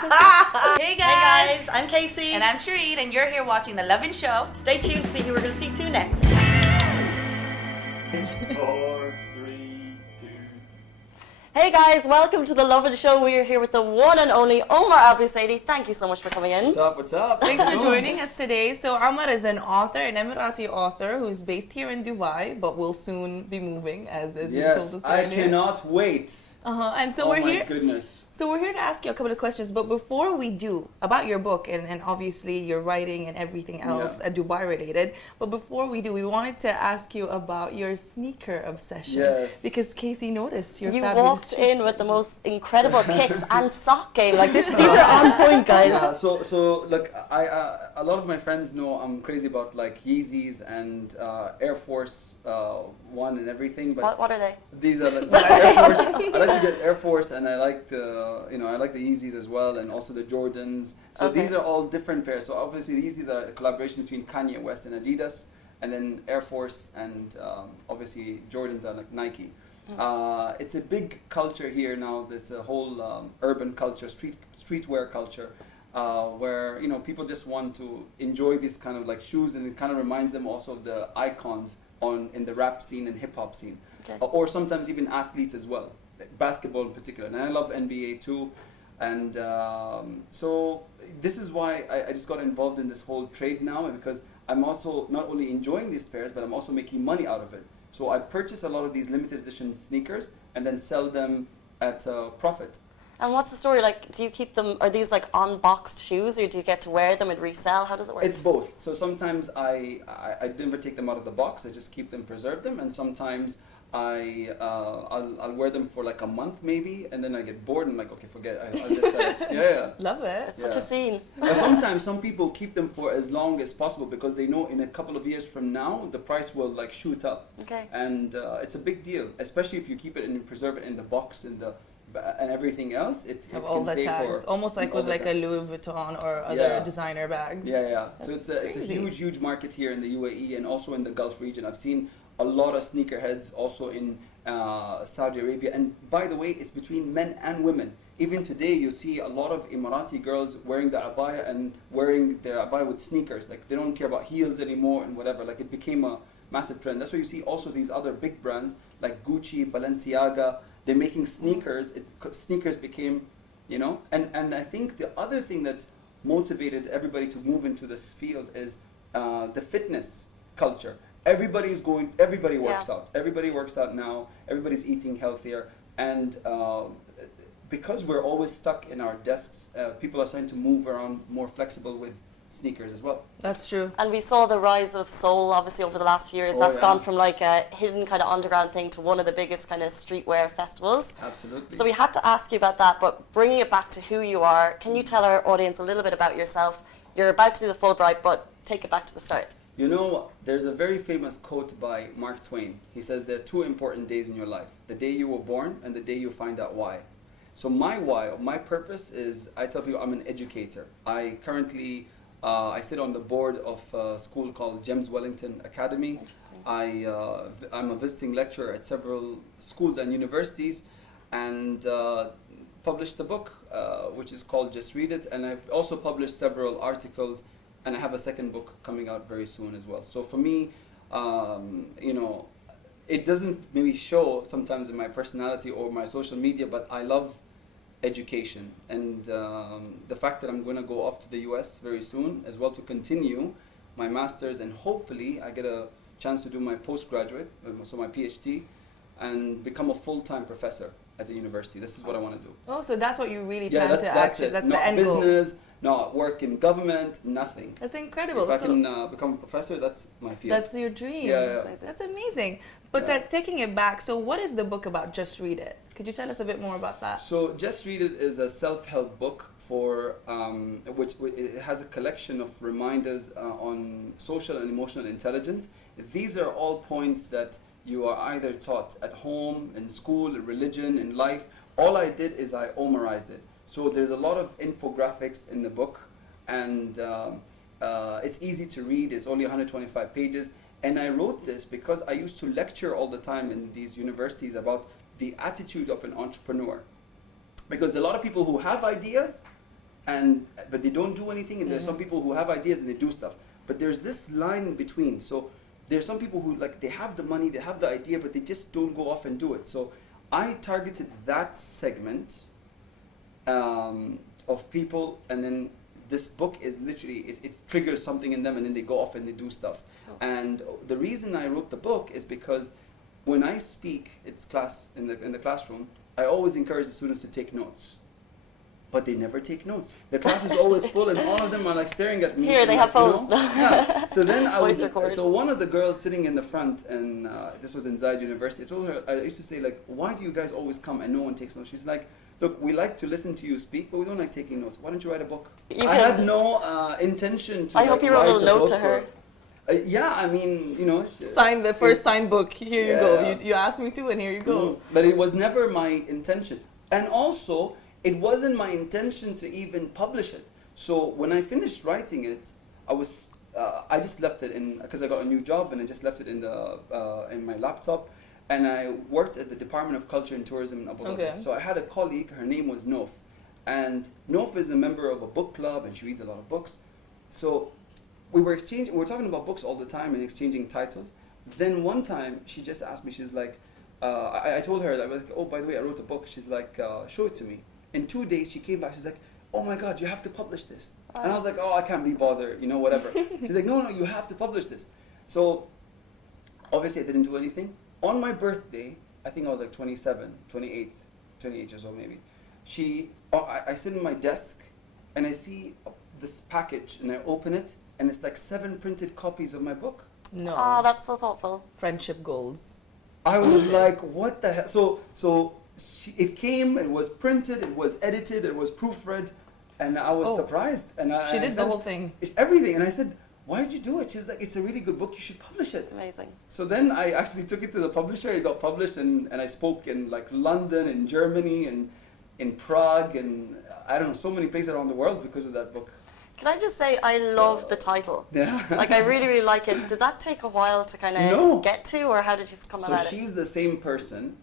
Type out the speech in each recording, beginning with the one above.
Hey Hey guys, guys! I'm Casey. And I'm Shereen, and you're here watching The LOVIN Show. Stay tuned to see who we're going to speak to next. 4, 3, 2. Hey guys, welcome to the LOVIN Show. We are here with the one and only Omar Albusaidy. Thank you so much for coming in. What's up? What's up? Thanks for joining us today. So Omar is an author, an Emirati author who's based here in Dubai, but will soon be moving, as you told Yes, us I earlier. cannot wait. And so Oh we're my here. goodness. So we're here to ask you a couple of questions, but before we do, about your book and obviously your writing and everything else Dubai related, but before we do, we wanted to ask you about your sneaker obsession. Yes. Because Casey noticed your You fabulous walked in shoes. with the most incredible kicks and sock game. Like these are on point, guys. Yeah, so look, I a lot of my friends know I'm crazy about like Yeezys and Air Force One and everything. But What are they? these are like Air Force. I like to get Air Force, and I like the I like the Yeezys as well, and also the Jordans. So Okay. these are all different pairs. So obviously the Yeezys are a collaboration between Kanye West and Adidas, and then Air Force and obviously Jordans are like Nike. It's a big culture here now. There's a whole urban culture, streetwear culture, where people just want to enjoy this kind of like shoes, and it kind of reminds them also of the icons in the rap scene and hip hop scene, Okay. or sometimes even athletes as well, like basketball in particular. And I love NBA too, and so this is why I just got involved in this whole trade now, because I'm also not only enjoying these pairs, but I'm also making money out of it. So I purchase a lot of these limited edition sneakers and then sell them at profit. And what's the story? Like, do you keep them? Are these like unboxed shoes, or do you get to wear them and resell? How does it work? It's both. So sometimes I never take them out of the box. I just keep them, preserve them, and sometimes I'll wear them for like a month maybe, and then I get bored and like, okay, forget it. I'll just sell it. Yeah. Love it. It's such a scene. Or sometimes some people keep them for as long as possible because they know in a couple of years from now the price will like shoot up. Okay. And it's a big deal, especially if you keep it and you preserve it in the box and everything else. It Of can all the stay tags, for almost like all with the like time. a Louis Vuitton or other Yeah. designer bags. Yeah. So That's it's a crazy. huge market here in the UAE and also in the Gulf region. I've seen a lot of sneakerheads also in Saudi Arabia. And by the way, it's between men and women. Even today, you see a lot of Emirati girls wearing the abaya and wearing their abaya with sneakers. Like they don't care about heels anymore and whatever. Like it became a massive trend. That's why you see also these other big brands like Gucci, Balenciaga. They're making sneakers. Sneakers became, And I think the other thing that motivated everybody to move into this field is the fitness culture. Everybody works out. Everybody works out now. Everybody's eating healthier. And because we're always stuck in our desks, people are starting to move around more flexible with sneakers as well. That's true. And we saw the rise of soul, obviously, over the last few years. Oh, That's yeah. gone from like a hidden kind of underground thing to one of the biggest kind of streetwear festivals. Absolutely. So we had to ask you about that, but bringing it back to who you are, can you tell our audience a little bit about yourself? You're about to do the Fulbright, but take it back to the start. There's a very famous quote by Mark Twain. He says there are two important days in your life: the day you were born and the day you find out why. So my why, my purpose is, I tell people I'm an educator. I currently I sit on the board of a school called James Wellington Academy. I'm a visiting lecturer at several schools and universities, and published a book which is called Just Read It, and I've also published several articles, and I have a second book coming out very soon as well. So for me, it doesn't maybe show sometimes in my personality or my social media, but I love education, and the fact that I'm going to go off to the US very soon as well to continue my master's, and hopefully I get a chance to do my postgraduate, so my PhD, and become a full-time professor at the university. This is what I want to do. Oh, so that's what you really plan to that's actually. it. That's Not the end goal. business, not work in government, nothing. That's incredible. If I can become a professor, that's my field. That's your dream. Yeah. That's amazing. But taking it back, so what is the book about? Just Read It. Could you tell us a bit more about that? So Just Read It is a self-help book for which it has a collection of reminders on social and emotional intelligence. These are all points that you are either taught at home, in school, in religion, in life. All I did is I Omarized it. So there's a lot of infographics in the book, and it's easy to read. It's only 125 pages. And I wrote this because I used to lecture all the time in these universities about the attitude of an entrepreneur. Because a lot of people who have ideas, but they don't do anything, and there's some people who have ideas and they do stuff. But there's this line in between. So there's some people who like they have the money, they have the idea, but they just don't go off and do it. So I targeted that segment of people, and then this book is literally it triggers something in them, and then they go off and they do stuff. And the reason I wrote the book is because when I speak in the classroom, I always encourage the students to take notes. But they never take notes. The class is always full, and all of them are like staring at me. Here, they have phones. Yeah. So then So one of the girls sitting in the front, and this was in Zayed University, I told her, I used to say like, why do you guys always come and no one takes notes? She's like, look, we like to listen to you speak, but we don't like taking notes. Why don't you write a book? I had no intention to I hope you wrote a note to her. Yeah, I mean, you know. Sign the first signed book. Here you go. You asked me to, and here you go. But it was never my intention. And also, it wasn't my intention to even publish it. So when I finished writing it, I just left it in, because I got a new job, and I just left it in my laptop. And I worked at the Department of Culture and Tourism in Abu Dhabi. Okay. So I had a colleague, her name was Nof. And Nof is a member of a book club, and she reads a lot of books. So we were talking about books all the time and exchanging titles. Then one time, she just asked me, she's like, I told her, I was like, oh, by the way, I wrote a book. She's like, show it to me. In 2 days, she came back, she's like, oh my God, you have to publish this. And I was like, oh, I can't be bothered, whatever. She's like, no, you have to publish this. So obviously I didn't do anything. On my birthday, I think I was like 28 years old maybe. I sit in my desk and I see this package and I open it, and it's like 7 printed copies of my book. No. Oh, that's so thoughtful. Friendship goals. I was like, what the hell? So it came, it was printed, it was edited, it was proofread, and I was surprised. And she did the whole thing. Everything. And I said, why did you do it? She's like, it's a really good book, you should publish it. Amazing. So then I actually took it to the publisher, it got published, and I spoke in like London and Germany and in Prague and I don't know, so many places around the world because of that book. Can I just say, I love the title. Yeah. Like, I really, really like it. Did that take a while to kind of get to, or how did you come about it? So she's the same person.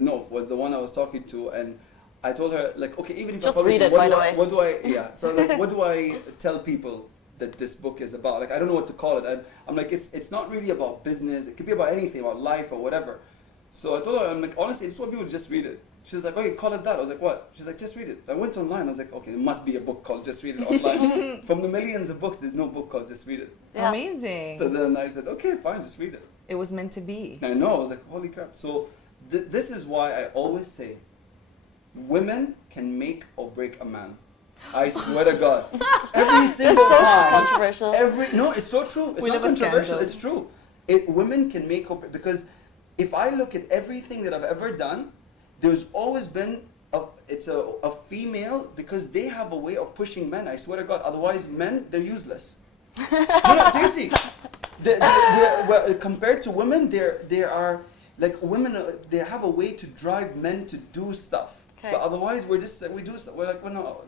Nof was the one I was talking to, and I told her, like, okay, even if just I publish read it, by the way. what do I, yeah. So like, what do I tell people that this book is about? Like, I don't know what to call it. I'm like, it's not really about business. It could be about anything, about life or whatever. So I told her, I'm like, honestly, I just want people to just read it. She's like, okay, call it that. I was like, what? She's like, just read it. I went online. I was like, okay, there must be a book called Just Read It online. From the millions of books, there's no book called Just Read It. Yeah. Amazing. So then I said, okay, fine, just read it. It was meant to be. I know. I was like, holy crap. So this is why I always say, women can make or break a man. I swear to God. Every single time. Controversial. No, it's so true. It's not controversial. It's true. Women can make or break, because if I look at everything that I've ever done, there's always been a female, because they have a way of pushing men. I swear to God. Otherwise, men, they're useless. No, seriously. Compared to women, they are like women. They have a way to drive men to do stuff. Okay. But otherwise, we're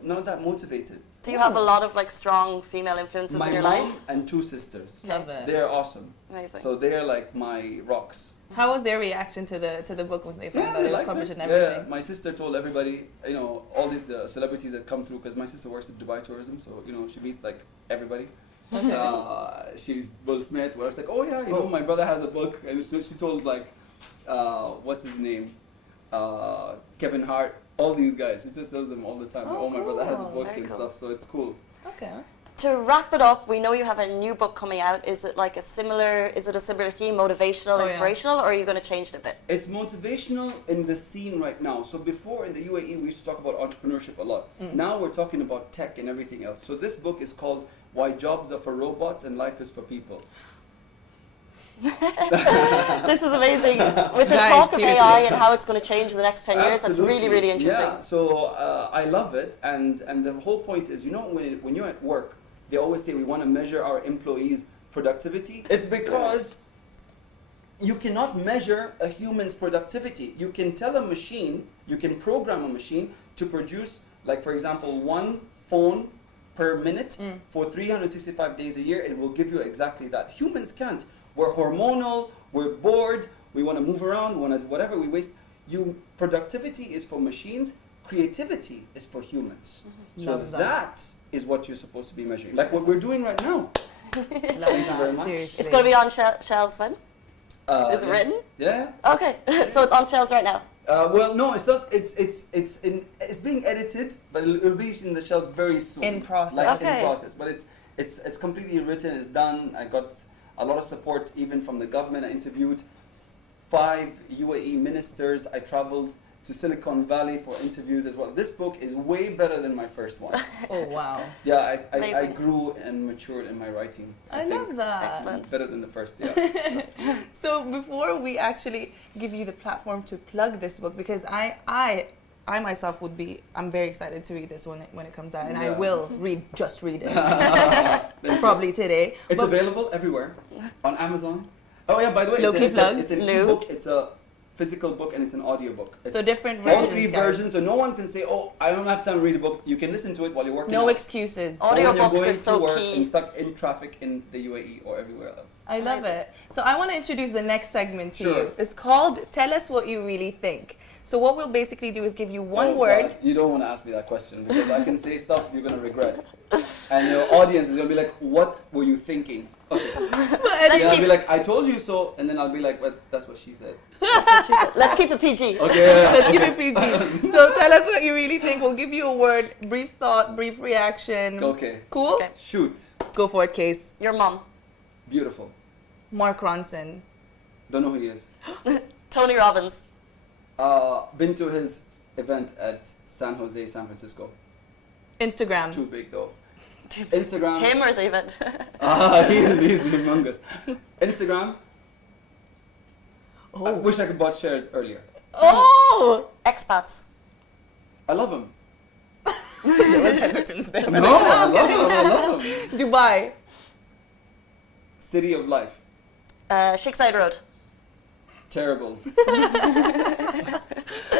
not that motivated. Do you have a lot of like strong female influences in your life? My mom and 2 sisters. Love it. They're awesome. Amazing. So they're like my rocks. How was their reaction to the book once they found out they it was liked published it. and everything? Yeah, my sister told everybody, all these celebrities that come through, because my sister works at Dubai Tourism, so she meets like everybody. Okay. She's Will Smith. Where I was like, oh yeah, my brother has a book, and so she told like, what's his name, Kevin Hart, all these guys. She just tells them all the time. My brother has a book and stuff, so it's cool. Okay. To wrap it up, we know you have a new book coming out. Is it a similar theme, motivational, inspirational, or are you going to change it a bit? It's motivational in the scene right now. So before in the UAE, we used to talk about entrepreneurship a lot. Now we're talking about tech and everything else. So this book is called Why Jobs Are for Robots and Life is for People. This is amazing. With the Guys, talk of seriously. AI and how it's going to change in the next 10 years, that's Absolutely. really, really interesting. Yeah, so I love it. And the whole point is, when you're at work, they always say we want to measure our employees' productivity. It's because you cannot measure a human's productivity. You can tell a machine, you can program a machine to produce, like for example, 1 phone per minute for 365 days a year. It will give you exactly that. Humans can't. We're hormonal, we're bored, we want to move around, we want to whatever, we waste. Productivity is for machines. creativity is for humans. So Love that. that is what you're supposed to be measuring. Like what we're doing right now. Love Thank you that, very much. seriously. It's going to be on shelves when? Is it Yeah. written? Yeah. Okay, so it's on shelves right now. Well, no, it's not. It's being edited, but it'll be in the shelves very soon. In process. Like Okay. in process, but it's completely written. It's done. I got a lot of support even from the government. I interviewed 5 UAE ministers. I traveled to Silicon Valley for interviews as well. This book is way better than my first one. Oh, wow. Yeah, I Amazing. grew and matured in my writing. I think love that. Excellent. Better than the first, yeah. So before we actually give you the platform to plug this book, because I myself I'm very excited to read this when it comes out, and I Yeah. will just read it probably today. It's But- available everywhere on Amazon. Oh yeah, by the way, Low-key plug. it's an Lou. ebook, it's a physical book, and it's an audio book. So different all versions, 3 guys. versions, so no one can say, "Oh, I don't have time to read a book." You can listen to it while you're working. No out. excuses. Oh, Or when you're Audiobooks going are to so work key. and stuck in traffic in the UAE or everywhere else. I love it. So I want to introduce the next segment to Sure. you. It's called Tell Us What You Really Think. So what we'll basically do is give you one Oh, word. God, you don't want to ask me that question because I can say stuff you're gonna regret, and your audience is gonna be like, "What were you thinking?" Okay. Yeah, I'll be like, "I told you so," and then I'll be like, "Well, that's what she said." Let's keep it PG. Okay. Let's keep it PG. So tell us what you really think. We'll give you a word, brief thought, brief reaction. Okay. Cool? Okay. Shoot. Go for it, Case. Your mom. Beautiful. Mark Ronson. Don't know who he is. Tony Robbins. Been to his event at San Jose, San Francisco. Instagram. Too big though. Instagram. Him or the event? He's humongous. Instagram. I Oh. wish I could bought shares earlier. Oh! Expats. I love him. There was hesitance there. No, I love him. I love him. Dubai. City of Life. Sheikh Zayed Road. Terrible.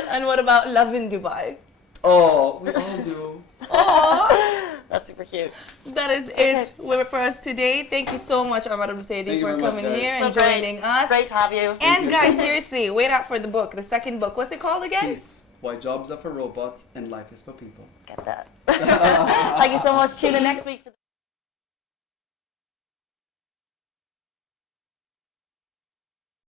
And what about Love in Dubai? Oh, we all do. Oh! That's super cute. That is it for us today. Thank you so much, Omar Albusaidy, Thank you for very much, coming guys. here So and great. joining us. Great to have you. And you. guys, seriously, wait out for the book, the second book. What's it called again? Peace. Why jobs are for robots and life is for people. Get that. Thank you so much. Tune in next week for the